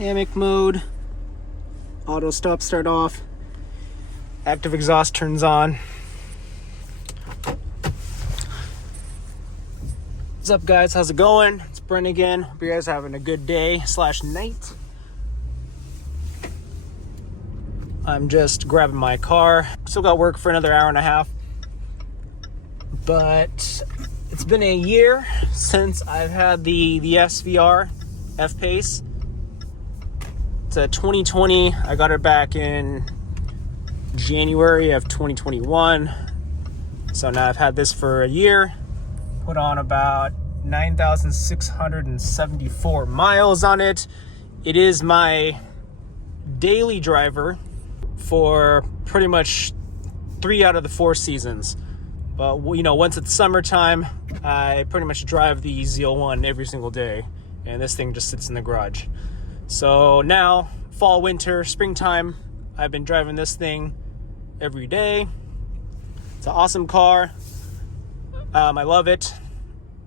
Dynamic mode, auto stop start off, active exhaust turns on. What's up, guys? How's it going? It's Brent again. Hope you guys are having a good day / night. I'm just grabbing my car. Still got work for another hour and a half, but it's been a year since I've had the SVR F-Pace. It's a 2020. I got it back in January of 2021. So now I've had this for a year. Put on about 9,674 miles on it. It is my daily driver for pretty much 3 out of the 4 seasons. But you know, once it's summertime, I pretty much drive the ZL1 every single day, and this thing just sits in the garage. So now, fall, winter, springtime, I've been driving this thing every day. It's an awesome car. I love it.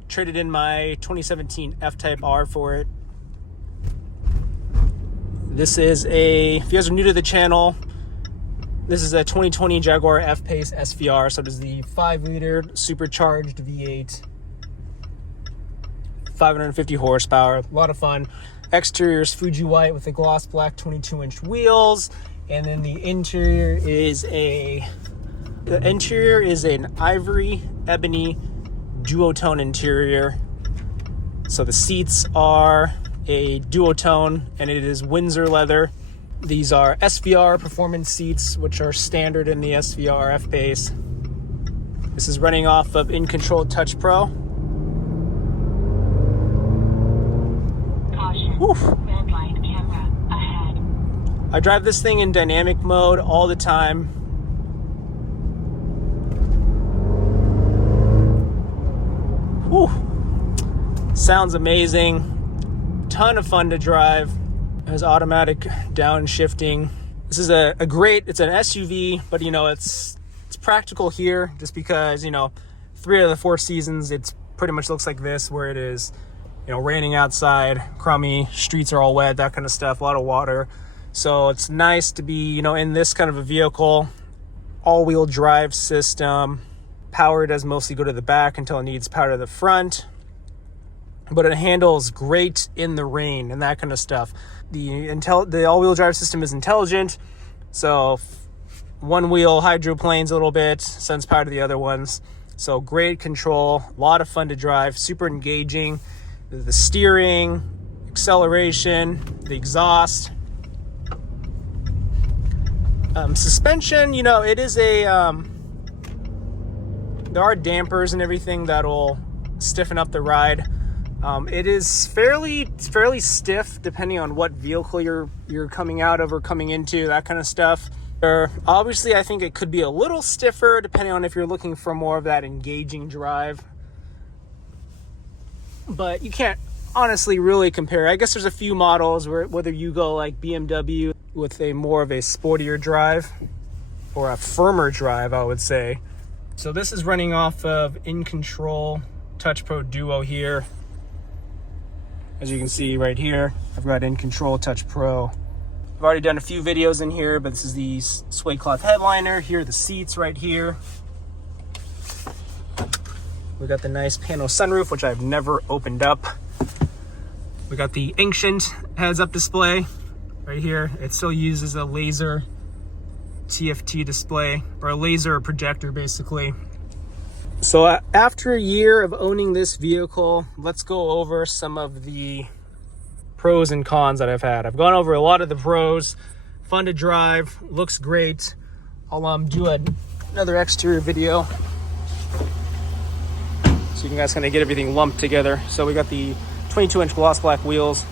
Traded in my 2017 F-Type R for it. This is if you guys are new to the channel, this is a 2020 Jaguar F-Pace SVR. So it is the 5-liter supercharged V8, 550 horsepower, a lot of fun. Exterior is Fuji white with the gloss black 22-inch wheels, and then the interior is an ivory ebony duotone interior. So the seats are a duotone, and it is Windsor leather. These are SVR performance seats, which are standard in the SVR F-Pace. This is running off of In Control Touch Pro. Caution, red light camera ahead. I drive this thing in dynamic mode all the time. Whew. Sounds amazing. Ton of fun to drive. It has automatic downshifting. This is it's an SUV, but you know, it's practical here just because, you know, 3 out of the 4 seasons, it's pretty much looks like this, where it is, you know, raining outside, crummy, streets are all wet, that kind of stuff, a lot of water. So it's nice to be, you know, in this kind of a vehicle. All-wheel drive system. Power does mostly go to the back until it needs power to the front. But it handles great in the rain and that kind of stuff. The all-wheel drive system is intelligent, so one wheel hydroplanes a little bit, sends power to the other ones. So great control, a lot of fun to drive, super engaging. The steering, acceleration, the exhaust, suspension. You know, it is there are dampers and everything that'll stiffen up the ride. It is fairly stiff depending on what vehicle you're coming out of or coming into, that kind of stuff. Obviously, I think it could be a little stiffer depending on if you're looking for more of that engaging drive. But you can't honestly really compare. I guess there's a few models whether you go like BMW with a more of a sportier drive or a firmer drive, I would say. So this is running off of In Control Touch Pro Duo here. As you can see right here, I've got In Control Touch Pro. I've already done a few videos in here, but this is the suede cloth headliner. Here are the seats right here. We got the nice panel sunroof, which I've never opened up. We got the ancient heads-up display right here. It still uses a laser TFT display, or a laser projector basically. So after a year of owning this vehicle, let's go over some of the pros and cons that I've had. I've gone over a lot of the pros. Fun to drive, looks great. I'll do another exterior video so you guys kind of get everything lumped together. So we got the 22-inch gloss black wheels.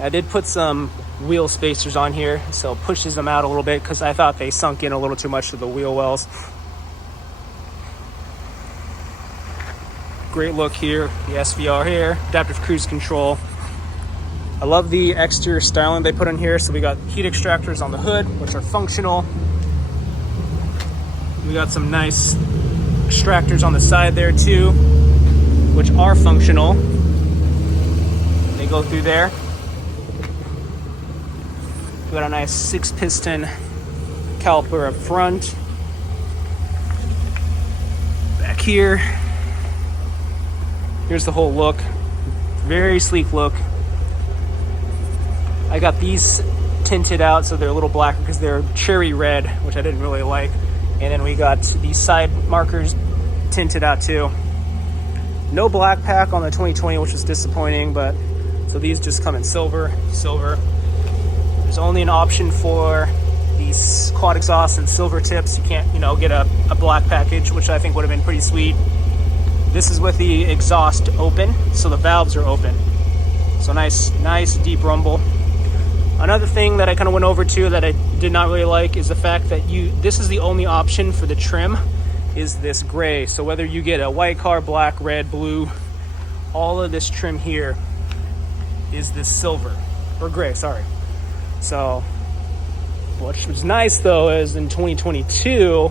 I did put some wheel spacers on here, so it pushes them out a little bit because I thought they sunk in a little too much to the wheel wells. Great look here, the SVR here, adaptive cruise control. I love the exterior styling they put on here. So we got heat extractors on the hood, which are functional. We got some nice extractors on the side there too, which are functional. They go through there. We got a nice 6-piston caliper up front. Back here, here's the whole look. Very sleek look. I got these tinted out so they're a little blacker because they're cherry red, which I didn't really like. And then we got these side markers tinted out too. No black pack on the 2020, which was disappointing, but so these just come in silver. There's only an option for these quad exhausts and silver tips. You can't, get a black package, which I think would have been pretty sweet. This is with the exhaust open, so the valves are open. So nice deep rumble. Another thing that I kind of went over to that I did not really like is the fact that this is the only option for the trim is this gray. So whether you get a white car, black, red, blue, all of this trim here is this silver or gray, sorry. So what was nice though is in 2022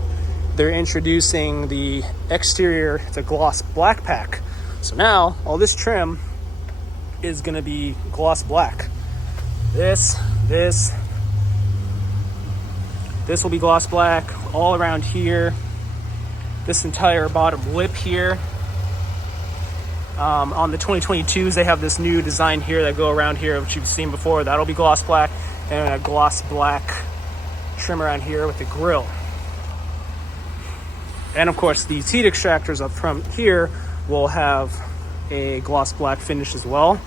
they're introducing the exterior, it's a gloss black pack. So now all this trim is going to be gloss black. This will be gloss black all around here. This entire bottom lip here. On the 2022s, they have this new design here that go around here, which you've seen before. That'll be gloss black, and a gloss black trim around here with the grille. And of course, the seat extractors up front here will have a gloss black finish as well.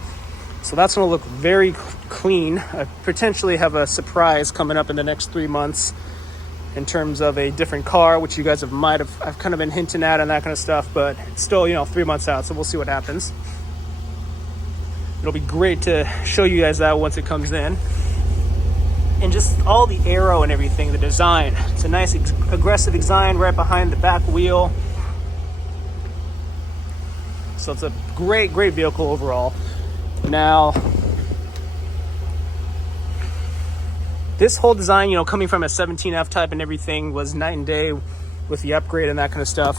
So that's going to look very clean. I potentially have a surprise coming up in the next 3 months in terms of a different car, which you guys I've kind of been hinting at and that kind of stuff, but it's still, 3 months out, so we'll see what happens. It'll be great to show you guys that once it comes in. And just all the aero and everything, the design. It's a nice aggressive design right behind the back wheel. So it's a great vehicle overall. Now, this whole design, coming from a 17F type and everything was night and day with the upgrade and that kind of stuff.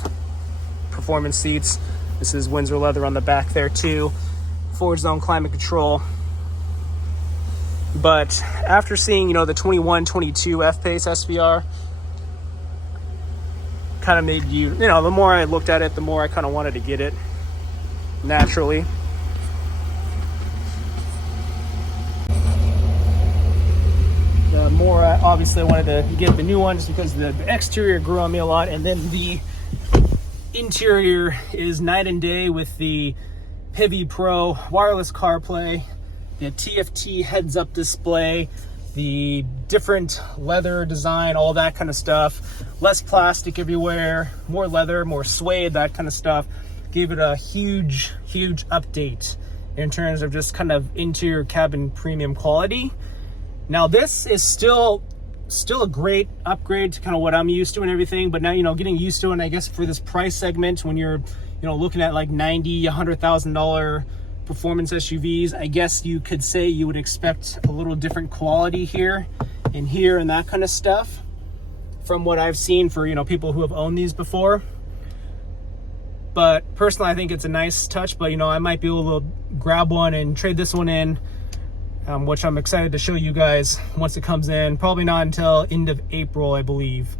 Performance seats. This is Windsor leather on the back there too. Forward zone climate control. But after seeing, the 21-22 F-Pace SVR, kind of made the more I looked at it, the more I kind of wanted to get it naturally. The more obviously I wanted to get the new one just because the exterior grew on me a lot, and then the interior is night and day with the Pivi Pro wireless CarPlay, the TFT heads-up display, the different leather design, all that kind of stuff. Less plastic everywhere, more leather, more suede, that kind of stuff. Gave it a huge update in terms of just kind of interior cabin premium quality. Now this is still a great upgrade to kind of what I'm used to and everything, but now, getting used to it, and I guess for this price segment, when you're, looking at like $90,000, $100,000 performance SUVs, I guess you could say you would expect a little different quality here and that kind of stuff from what I've seen for, people who have owned these before. But personally, I think it's a nice touch, but, I might be able to grab one and trade this one in. Which I'm excited to show you guys once it comes in. Probably not until end of April, I believe,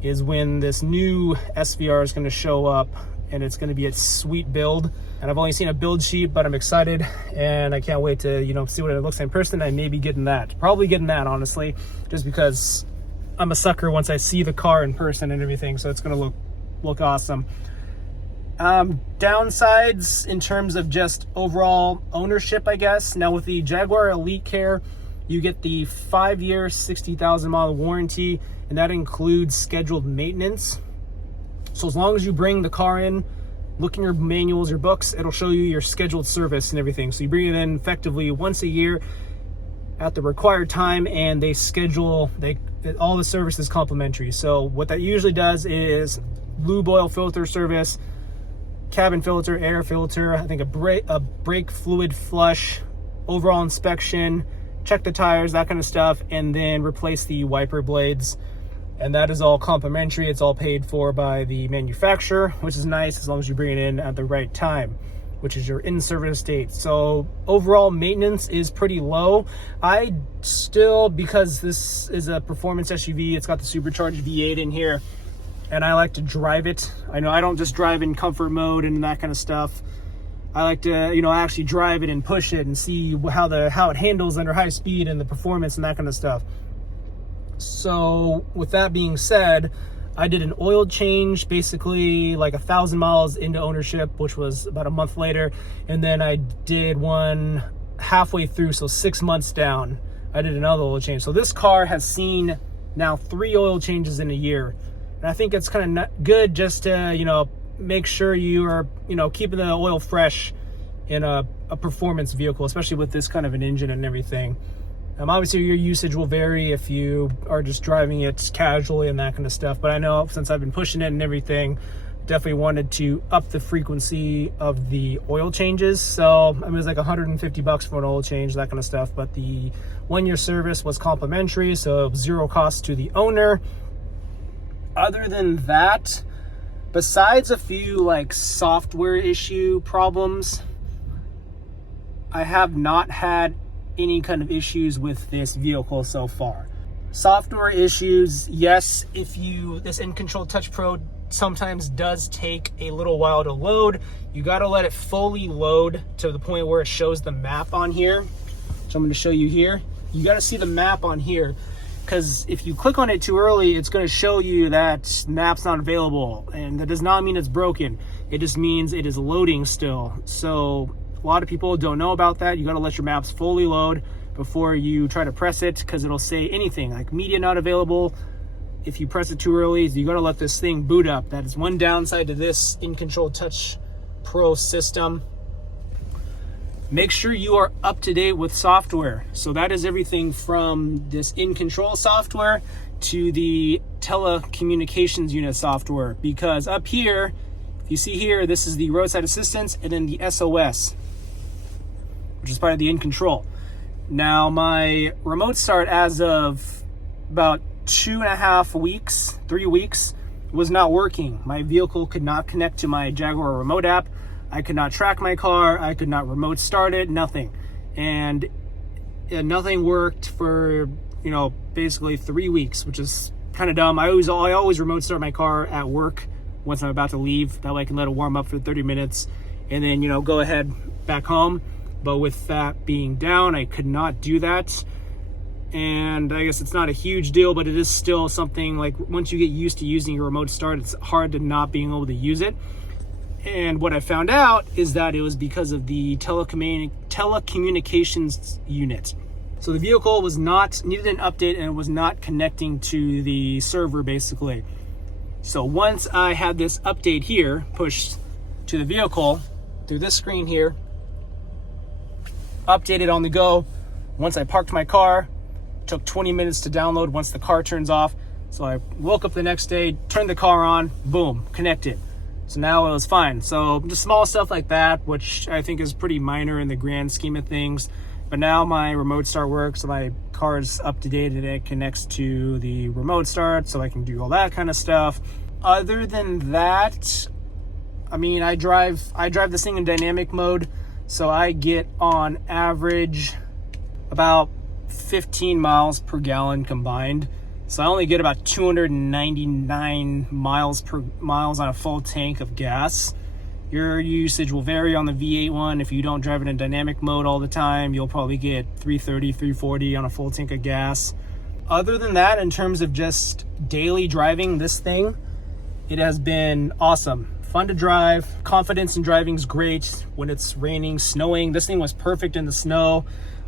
is when this new SVR is going to show up, and it's going to be a sweet build. And I've only seen a build sheet, but I'm excited, and I can't wait to see what it looks like in person. I may be getting that, probably getting that, honestly, just because I'm a sucker once I see the car in person and everything. So it's going to look awesome. Downsides in terms of just overall ownership, I guess. Now with the Jaguar Elite Care, you get the 5-year, 60,000 mile warranty, and that includes scheduled maintenance. So as long as you bring the car in, look in your manuals, your books, it'll show you your scheduled service and everything. So you bring it in effectively once a year at the required time, and all the service is complimentary. So what that usually does is lube oil filter service, cabin filter, air filter, I think a brake fluid flush, overall inspection, check the tires, that kind of stuff, and then replace the wiper blades. And that is all complimentary. It's all paid for by the manufacturer, which is nice as long as you bring it in at the right time. which is your in-service date. So overall maintenance is pretty low. I still, because this is a performance SUV, it's got the supercharged V8 in here, and I like to drive it. I know I don't just drive in comfort mode and that kind of stuff. I like to, you know, actually drive it and push it and see how it handles under high speed and the performance and that kind of stuff. So with that being said, I did an oil change basically like 1,000 miles into ownership, which was about a month later. And then I did one halfway through, so 6 months down, I did another oil change. So this car has seen now 3 oil changes in a year. And I think it's kind of good just to, you know, make sure you are, you know, keeping the oil fresh in a performance vehicle, especially with this kind of an engine and everything. Obviously your usage will vary if you are just driving it casually and that kind of stuff, but I know since I've been pushing it and everything, definitely wanted to up the frequency of the oil changes. So I mean, it was like $150 for an oil change, that kind of stuff, but the 1-year service was complimentary, so 0 cost to the owner. Other than that, besides a few like software issue problems, I have not had any kind of issues with this vehicle so far. Software issues, yes, this InControl Touch Pro sometimes does take a little while to load. You got to let it fully load to the point where it shows the map on here, which I'm going to show you here. You got to see the map on here, because if you click on it too early, it's going to show you that map's not available, and that does not mean it's broken. It just means it is loading still. So a lot of people don't know about that. You got to let your maps fully load before you try to press it, because it'll say anything like media not available. If you press it too early, you got to let this thing boot up. That is one downside to this InControl Touch Pro system. Make sure you are up to date with software. So that is everything from this InControl software to the telecommunications unit software, because up here, if you see here, this is the roadside assistance and then the SOS, which is part of the InControl. Now my remote start as of about 2.5 weeks, 3 weeks, was not working. My vehicle could not connect to my Jaguar remote app. I could not track my car. I could not remote start it, nothing. And nothing worked for, you know, basically 3 weeks, which is kind of dumb. I always remote start my car at work once I'm about to leave. That way I can let it warm up for 30 minutes and then, you know, go ahead back home. But with that being down, I could not do that. And I guess it's not a huge deal, but it is still something like once you get used to using your remote start, it's hard to not being able to use it. And what I found out is that it was because of the telecommunications unit. So the vehicle needed an update, and it was not connecting to the server basically. So once I had this update here pushed to the vehicle through this screen here, updated on the go. Once I parked my car, took 20 minutes to download once the car turns off. So I woke up the next day, turned the car on, boom, connected. So now it was fine. So just small stuff like that, which I think is pretty minor in the grand scheme of things. But now my remote start works, so my car is up to date and it connects to the remote start, so I can do all that kind of stuff. Other than that, I mean, I drive this thing in dynamic mode, so I get on average about 15 miles per gallon combined. So I only get about 299 miles on a full tank of gas. Your usage will vary on the V8 one. If you don't drive it in dynamic mode all the time, you'll probably get 330, 340 on a full tank of gas. Other than that, in terms of just daily driving this thing, it has been awesome. Fun to drive. Confidence in driving is great when it's raining, snowing. This thing was perfect in the snow.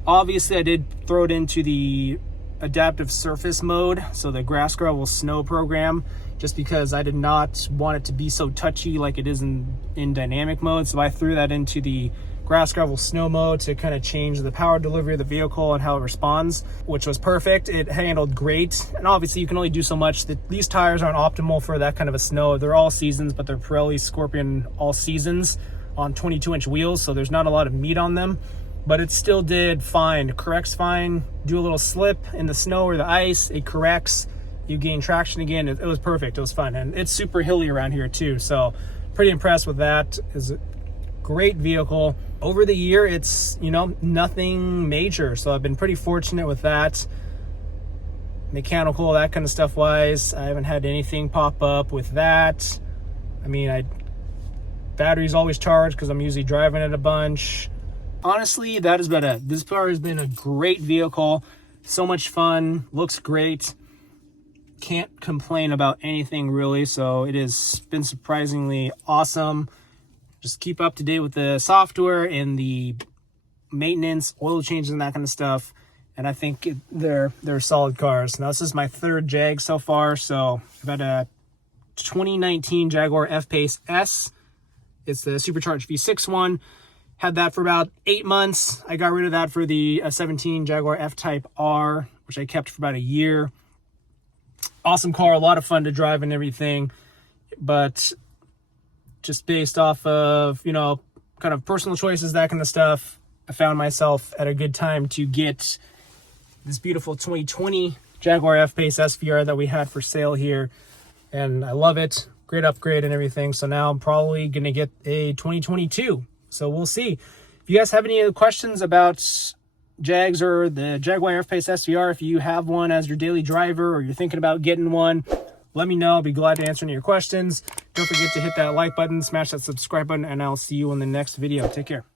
Obviously, I did throw it into the adaptive surface mode, so the grass, gravel, snow program, just because I did not want it to be so touchy like it is in dynamic mode. So I threw that into the grass, gravel, snow mode to kind of change the power delivery of the vehicle and how it responds, which was perfect. It handled great. And obviously you can only do so much. These tires aren't optimal for that kind of a snow. They're all seasons, but they're Pirelli Scorpion all seasons on 22-inch wheels, so there's not a lot of meat on them. But it still did fine. It corrects fine. Do a little slip in the snow or the ice, it corrects. You gain traction again. It was perfect. It was fun. And it's super hilly around here too, so pretty impressed with that. Great vehicle. Over the year, it's, you know, nothing major. So I've been pretty fortunate with that. Mechanical, that kind of stuff wise, I haven't had anything pop up with that. I mean, battery's always charged because I'm usually driving it a bunch. Honestly, that is about it. This car has been a great vehicle. So much fun, looks great. Can't complain about anything really. So it has been surprisingly awesome. Just keep up to date with the software and the maintenance, oil changes, and that kind of stuff. And I think they're solid cars. Now, this is my third Jag so far. So I've had a 2019 Jaguar F-Pace S. It's the supercharged V6 one. Had that for about 8 months. I got rid of that for the 17 Jaguar F-Type R, which I kept for about a year. Awesome car, a lot of fun to drive and everything. But just based off of, you know, kind of personal choices, that kind of stuff, I found myself at a good time to get this beautiful 2020 Jaguar F-Pace SVR that we had for sale here. And I love it. Great upgrade and everything. So now I'm probably going to get a 2022. So we'll see. If you guys have any other questions about Jags or the Jaguar F-Pace SVR, if you have one as your daily driver or you're thinking about getting one, let me know. I'll be glad to answer any of your questions. Don't forget to hit that like button, smash that subscribe button, and I'll see you in the next video. Take care.